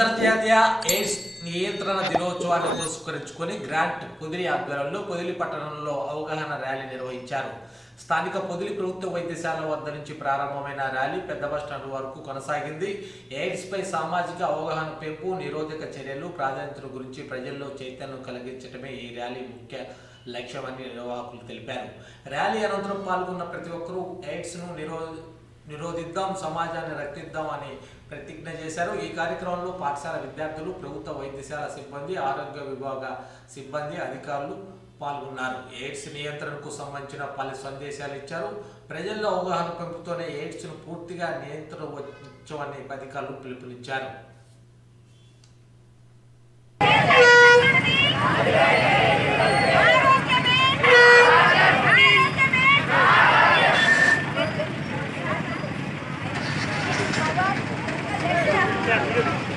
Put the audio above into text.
అంతర్జాతీయ ఎయిడ్స్ నియంత్రణ దినోత్సవాన్ని పురస్కరించుకొని గ్రాంట్ పొదిలి ఆధ్వర్యంలో పొదిలి పట్టణంలో అవగాహన ర్యాలీ నిర్వహించారు. స్థానిక పొదిలి ప్రభుత్వ వైద్యశాల వద్ద నుంచి ప్రారంభమైన ర్యాలీ పెద్ద బస్టాండ్ వరకు కొనసాగింది. ఎయిడ్స్ పై సామాజిక అవగాహన పెంపు, నిరోధక చర్యలు ప్రాధాన్యత గురించి ప్రజల్లో చైతన్యం కలిగించడమే ఈ ర్యాలీ ముఖ్య లక్ష్యమని నిర్వాహకులు తెలిపారు. ర్యాలీ అనంతరం పాల్గొన్న ప్రతి ఒక్కరూ ఎయిడ్స్ను నిరోధిద్దాం, సమాజాన్ని రక్షిద్దాం అని ప్రతిజ్ఞ చేశారు. ఈ కార్యక్రమంలో పాఠశాల విద్యార్థులు, ప్రభుత్వ వైద్యశాల సిబ్బంది, ఆరోగ్య విభాగ సిబ్బంది, అధికారులు పాల్గొన్నారు. ఎయిడ్స్ నియంత్రణకు సంబంధించిన పలు సందేశాలు ఇచ్చారు. ప్రజల్లో అవగాహన పెంపుతోనే ఎయిడ్స్ను పూర్తిగా నియంత్రించవని అధికారులు పిలుపునిచ్చారు. Yeah.